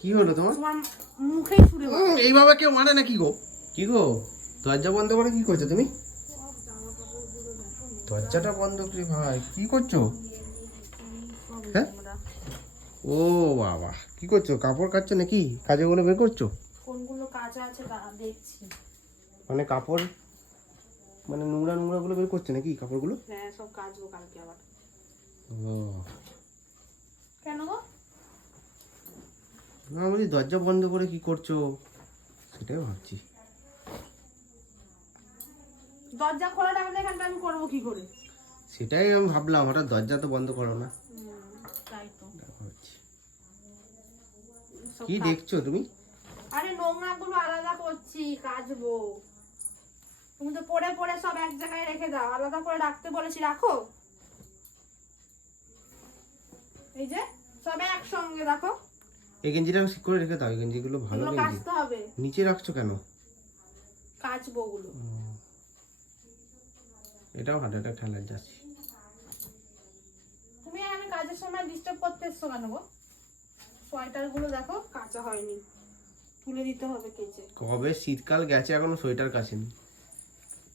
কি হলো তোমার? তোমার মুখেই ছুড়ে এইভাবে কেউ মারে না কি গো? কি গো? দরজা বন্ধ করে কি করছ তুমি? দরজাটা বন্ধ করে ভাই কি করছ? হ্যাঁ? ও বাবা কি করছ? কাপড় কাচ্ছো নাকি? কাজেগুলো বের করছ? কোনগুলো কাঁচা আছে দেখছি। মানে কাপড় মানে নোংরা নোংরাগুলো বের করছ নাকি কাপড়গুলো? হ্যাঁ সব কাচবো কালকে আবার। ও। কেন গো? না বলি দরজা বন্ধ করে কি করছ? সেটাই ভাবছি। দরজা খোলা রাখলে এখানটা আমি করব কি করে? সেটাই আমি ভাবলাম হঠাৎ দরজা তো বন্ধ করো না। তাই তো। কি দেখছ তুমি? আরে নোংরা গুলো আলাদা করছি কাচবো। তুমি তো পরে পরে সব এক জায়গায় রেখে দাও আলাদা করে রাখতে বলেছি রাখো। এই যে সব একসঙ্গে রাখো এই গেঞ্জিটা ঠিক করে রেখে দাও এই গেঞ্জিগুলো ভালো গেঞ্জি। কাচতে হবে। নিচে রাখছো কেন? কাচবো ওগুলো। এটাও হার্ট অ্যাটাক ঠেলার যাচ্ছি। তুমি আমি কাজের সময় ডিস্টার্ব করতে এসছো কেন গো? সোয়েটারগুলো দেখো। কাঁচা হয়নি। তুলে দিতে হবে কেচে। কবে? শীতকাল গেছে এখনও সোয়েটার কাছেনি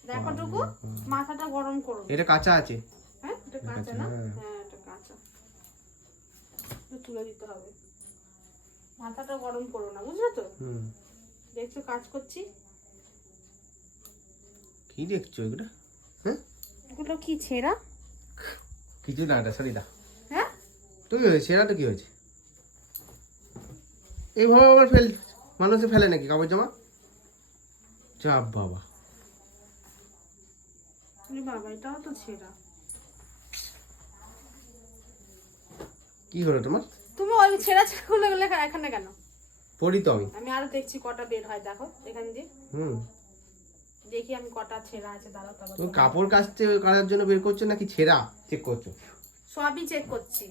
দেখো টুকু মাথাটা গরম করো। এটা কাঁচা আছে? হ্যাঁ এটা কাঁচা না? হ্যাঁ। হ্যাঁ এটা কাঁচা। তুলে দিতে হবে। মাথাটা গরম করো না বুঝলে তো? দেখছ কাজ করছি। কি দেখছ এগুলো? হ্যাঁ? এগুলো কি ছেঁড়া? কিছু না এটা সরি দা হ্যাঁ? তুই সেরা তো কি হয়েছে? এইভাবে আবার ফেল মানুষে ফেলে নাকি কাপড় জামা? চাপ বাবা। বাবা এটাও তো ছেঁড়া। কি হলো তোমার? তুমি ওই ছেঁড়া ছেঁড়া গুলো গেলে এখানে কেন? পড়ি তো আমি। আমি আরও দেখছি কটা বের হয় দেখো এখান দিয়ে। হুম। দেখি আমি কটা ছেঁড়া আছে দাঁড়াও তারপর তুমি কাপড় কাচতে কাচার জন্য বের করছ নাকি ছেঁড়া? চেক করছ? সবই চেক করছি।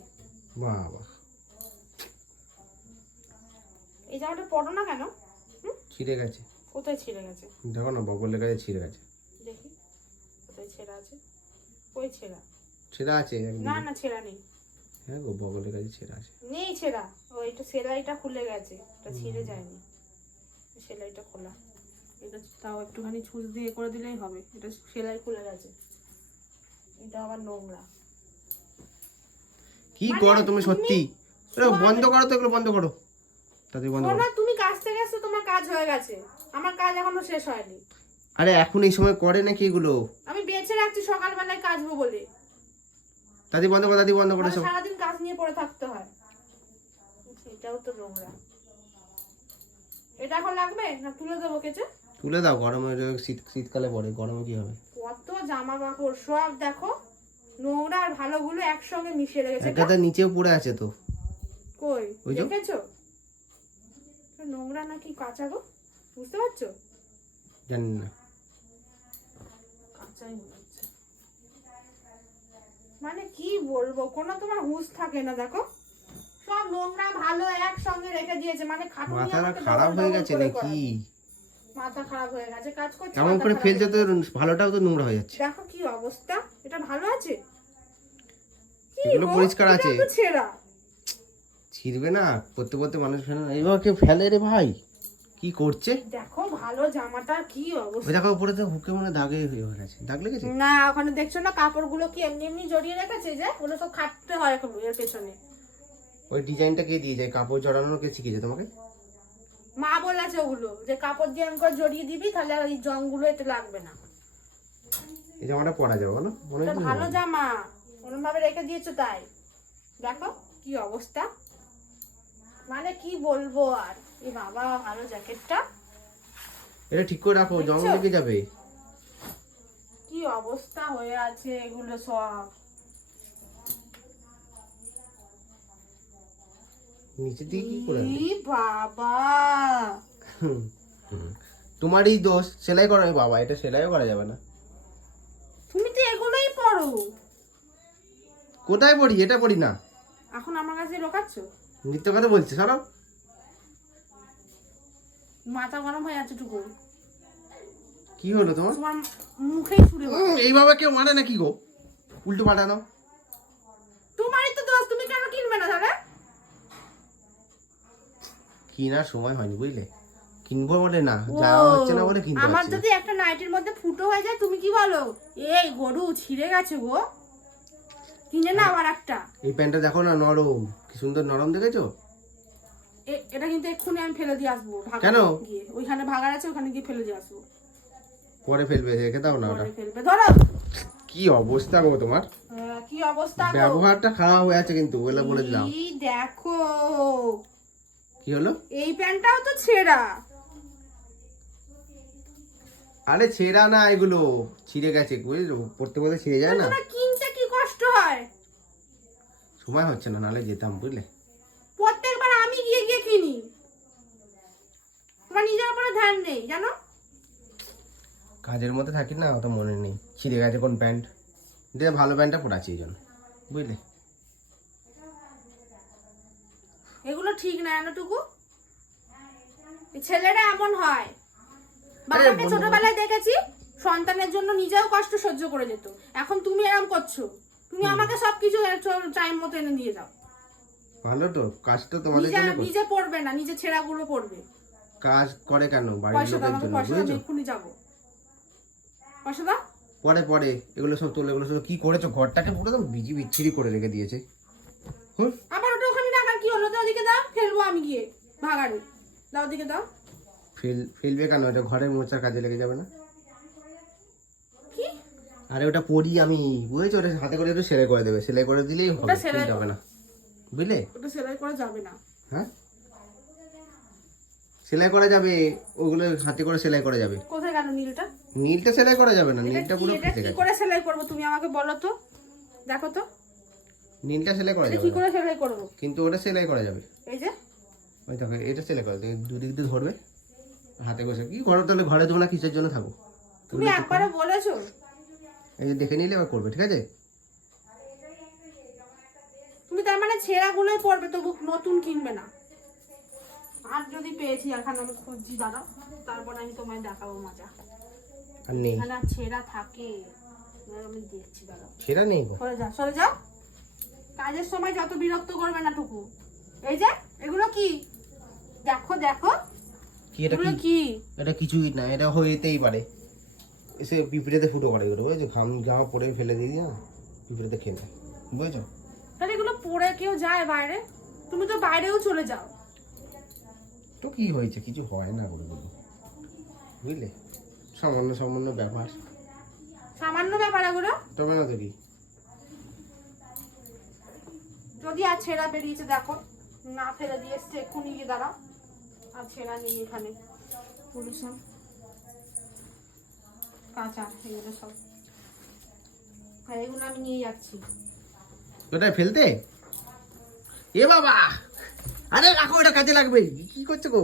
বাবা। এই জামাটা পরো না কেন? হুম? ছিঁড়ে গেছে। কোথায় ছিঁড়ে গেছে? দেখো না বগলের কাছে ছিঁড়ে গেছে। দেখি কোথায় ছেঁড়া আছে? কই ছেঁড়া? ছেঁড়া আছে না না ছেঁড়া নেই। হ্যাঁ গো বগলের কাছে ছেঁড়া আছে। নেই ছেঁড়া। সেলাইটা খুলে গেছে। এটা ছিঁড়ে যায়নি। সেলাইটা খোলা। এটা তাও একটুখানি ছুঁচ দিয়ে করে দিলেই হবে। এটা সেলাই খুলে গেছে। এটা আবার নোংরা। কি মানে করো তুমি সত্যি? বন্ধ করো তো এগুলো বন্ধ করো। তাদের বন্ধ করো। তুমি কাজ থেকে এসছো তোমার কাজ হয়ে গেছে। আমার কাজ এখনও শেষ হয়নি। আরে এখন এই সময় করে নাকি এগুলো? আমি বেঁচে রাখছি সকালবেলায় কাজবো বলে। দাদি বন্ধ করো দাদি বন্ধ করো সব। সারাদিন কাজ নিয়ে পড়ে থাকতে হয়। এটাও তো নোংরা। এটা এখন লাগবে না তুলে দেবো কেচে? তুলে দাও গরমে শীত শীতকালে পরে গরমে কি হবে? কত জামা কাপড় সব দেখো নোংরা আর ভালোগুলো একসঙ্গে মিশে রেখেছে। একটা তো নিচেও পড়ে আছে তো। কই? দেখেছ? নোংরা নাকি কাঁচা গো? বুঝতে পারছ? জানি না। কাঁচাই বলব? কোনো তোমার হুঁশ থাকে না দেখো। সব নোংরা ভালো একসঙ্গে রেখে দিয়েছে। মানে খাটুনি মাথাটা খারাপ হয়ে গেছে নাকি? মাথা খারাপ হয়ে গেছে কাজ করছে মাথা করে ফেলছে তো ভালোটাও তো নোংরা হয়ে যাচ্ছে। দেখো কি অবস্থা এটা ভালো আছে? এগুলো পরিষ্কার আছে। ছেঁড়া। ছিড়বে না করতে করতে মানুষ ফেলে এবার কেউ ফেলে রে ভাই? কি করছে? দেখো ভালো জামাটা কি ওই অবস্থা দেখো উপরে তো হুকে মনে দাগে হয়ে গেছে। দাগ লেগেছে? না ওখানে দেখছ না কাপড়গুলো কি এমনি এমনি জড়িয়ে রেখেছে যে? ওগুলো সব খাটতে হয় এখন এর পেছনে। ওই ডিজাইনটা কে দিয়ে যায় কাপড় জড়ানো কে শিখিয়েছে তোমাকে? মা বলেছে ওগুলো যে কাপড় দিয়ে করে জড়িয়ে দিবি তাহলে আর এই জংগুলো এতে লাগবে না। এই জামাটা পরা যাবে বলো। মনে হচ্ছে ভালো জামা ওরম ভাবে রেখে দিয়েছ তাই। দেখো কি অবস্থা। মানে কি বলব আর? এই বাবা ভালো জ্যাকেটটা। এটা ঠিক করে রাখো জং দেখছ? লেগে যাবে? কি অবস্থা হয়ে আছে এগুলো সব? নিচে দিয়ে কি করে বাবা। তোমারই দোষ সেলাই করো বাবা এটা সেলাইও করা যাবে না। তুমি তো এগুলোই পড়ো। কোথায় পড়ি? এটা পড়ি না। এখন আমার কাছে রোকাচ্ছ? মিথ্যে কথা বলছি সরব মাথা গরম হয়ে আছে টুকু। কি হলো তোমার? তোমার মুখেই ছুড়ে এইভাবে কেউ মারে না কি গো? উল্টো পাঠানো তোমারই তো দোষ তুমি কেন কিনবে না তাহলে কিনার সময় হয়নি বুঝলে? কিনবো বলে না যাওয়া হচ্ছে না বলে কিনতে আমার যদি একটা নাইটের মধ্যে ফুটো হয়ে যায় তুমি কি বলো? এই গরু ছিঁড়ে গেছে গো। কিনে না আবার একটা এই প্যান্টটা দেখো না নরম কি সুন্দর নরম দেখেছ? এটা কিন্তু এক্ষুনি আমি ফেলে দিয়ে আসব কেন? গিয়ে। ওইখানে ভাগার আছে ওখানে গিয়ে ফেলে দিয়ে আসব। পরে ফেলবে রেখে দাও না ওটা। ফেলবে। ধরো! কি অবস্থা গো তোমার? কি অবস্থা গো? ব্যবহারটা খারাপ হয়ে আছে কিন্তু ওগুলো বলে দিলাম। এই দেখো! কি হলো? এই প্যান্টটাও তো ছেঁড়া। আরে ছেঁড়া না এগুলো ছিঁড়ে গেছে বুঝলো পড়তে পড়তে ছিঁড়ে যায় না? কিনতে কি কষ্ট হয়? সময় হচ্ছে না নাহলে যেতাম বুঝলে? কিনি তোমার নিজের উপরে ধ্যান নেই জানো? কাজের মধ্যে থাকি না অত মনে নেই। ছিঁড়ে গেছে কোন প্যান্ট? দিয়ে ভালো প্যান্টটা পরাচ্ছি এই জন্য বুঝলে? এগুলো ঠিক না এতটুকু ছেলেরা এমন হয়। বাবাকে ছোটবেলায় দেখেছি সন্তানের জন্য নিজেও কষ্ট সহ্য করে যেত এখন তুমি এরম করছ। তুমি আমাকে সবকিছু টাইম মতো এনে দিয়ে দাও। ভালো তো কাজটা তোমাদের জন্য কর- নিজে পড়বে না নিজে ছেঁড়াগুলো পড়বে। কাজ করে কেন? বাড়ির পয়সা দাও লোকের আমাকে জন্য পয়সা দাও আমি বুঝেছ? এক্ষুনি যাব। পয়সা দাও? পরে পরে এগুলো সব তোলে এগুলো সব কি করেছ? ঘরটাকে পুরো তো বিজি বিচ্ছিরি করে রেখে দিয়েছে। হুম? আবার ওটা ওখানে রাখার কি হলো? তো ওদিকে দাও ফেলব আমি গিয়ে ভাগাড়ে। দাও ওদিকে দাও। ফেল ফেলবে কেন? এটা ঘরের মোচার কাজে লেগে যাবে না? কি? আরে ওটা পরি আমি বুঝেছ? ওটা হাতে করে একটু সেলাই করে দেবে। সেলাই করে দিলেই হবে ওটা সেলাই হবে না। বুঝলে? ওটা সেলাই করা যাবে না। হ্যাঁ? সেলাই করা যাবে ওগুলো হাতে করে সেলাই করা যাবে। কোথায় গেল নীলটা? নীলটা সেলাই করা যাবে না নীলটা পুরো ফেটে কি করে সেলাই করব তুমি আমাকে বলো তো? দেখো তো। নীলটা সেলাই করা যাবে কি করে সেলাই করব? কিন্তু ওটা সেলাই করা যাবে। এই যে। ওই দেখো এটা সেলাই করা যাবে। দুদিক দিয়ে ধরবে হাতে বসে কি ঘরে তাহলে ঘরে তোমরা কিসের জন্য থাকো? তুমি একবারে বলেছ। এই যে দেখে নিলে এবার করবে ঠিক আছে তুমি তার মানে ছেঁড়া গুলোই পড়বে তবু নতুন কিনবে না। আর যদি পেয়েছি এখন আমি খুঁজছি দাদা তারপর আমি তোমায় দেখাবো মজা। আর নেই। এখানে ছেঁড়া থাকে। আমি দেখছি দাদা সেটা নেই সরে যাও সরে যাও কাজের সময় যত বিরক্ত করবে না টুকু। এই যে এগুলো কি? দেখো দেখো। কি এটা কি? এটা কিছুই না এটা হইতেই পারে। এসে পিঁপড়েতে ফুটো করে এগুলো বুঝেছ? ঘাম জামা পরে ফেলে দিয়ে না পিঁপড়েতে খেয়ে নেয় বুঝেছ? পরে কেউ যায় বাইরে তুমি তো বাইরেও চলে যাও। তো কি হয়েছে? কিছু হয় না ওগুলো বুঝলে? সামান্য সামান্য ব্যাপার। সামান্য ব্যাপার এগুলো? তবে না তো কি? যদি আর ছেঁড়া বেরিয়েছে দেখো না ফেলে দিয়ে এসছে এক্ষুনি গিয়ে দাঁড়াও। আর ছেঁড়া নেই এখানে। পলিউশন কাঁচা এগুলো সব। আর এগুলো আমি নিয়ে যাচ্ছি। ওটাই ফেলতে? এ বাবা! আরে রাখো এটা কাজে লাগবে। কি করছ গো?